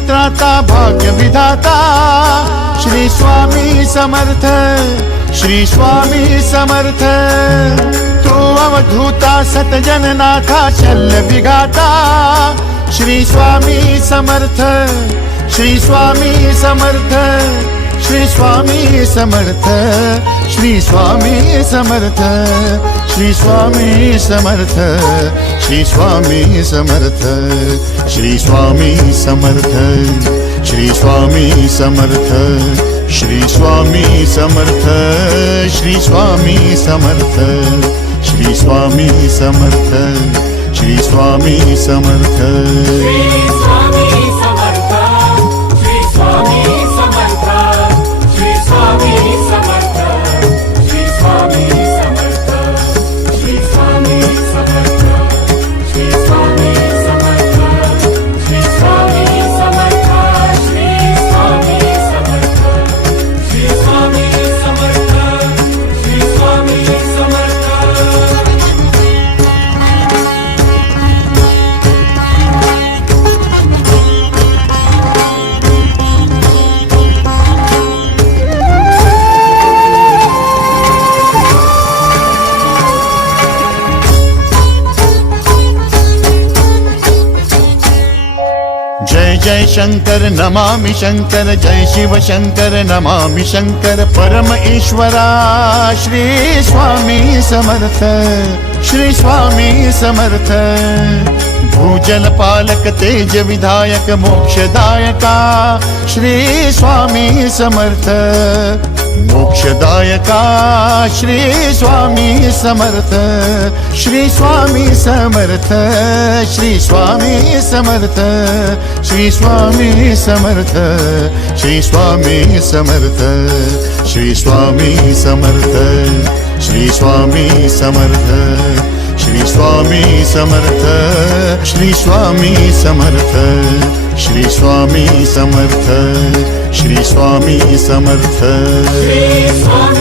त्राता भाग्य विधाता श्री स्वामी समर्थ, श्री स्वामी समर्थ। तू अवधूता सतजननाथा शल्य विघाता श्री स्वामी समर्थ, श्री स्वामी समर्थ, श्री स्वामी समर्थ, श्री स्वामी समर्थ, श्री स्वामी समर्थ, श्री स्वामी समर्थ, श्री स्वामी समर्थ, श्री स्वामी समर्थ, श्री स्वामी समर्थ, श्री स्वामी समर्थ, श्री स्वामी समर्थ, श्री स्वामी समर्थ। जय जय शंकर नमामि शंकर, जय शिव शंकर नमामि शंकर। परम ईश्वरा श्री स्वामी समर्थ, श्री स्वामी समर्थ। भूजल पालक तेज विधायक मोक्षदायका श्री स्वामी समर्थ, मोक्षदायका श्री स्वामी समर्थ, श्री स्वामी समर्थ, श्री स्वामी समर्थ, श्री स्वामी समर्थ, श्री स्वामी समर्थ, श्री स्वामी समर्थ, श्री स्वामी समर्थ, श्री स्वामी समर्थ, श्री स्वामी समर्थ, श्री स्वामी समर्थ, श्री स्वामी समर्थ।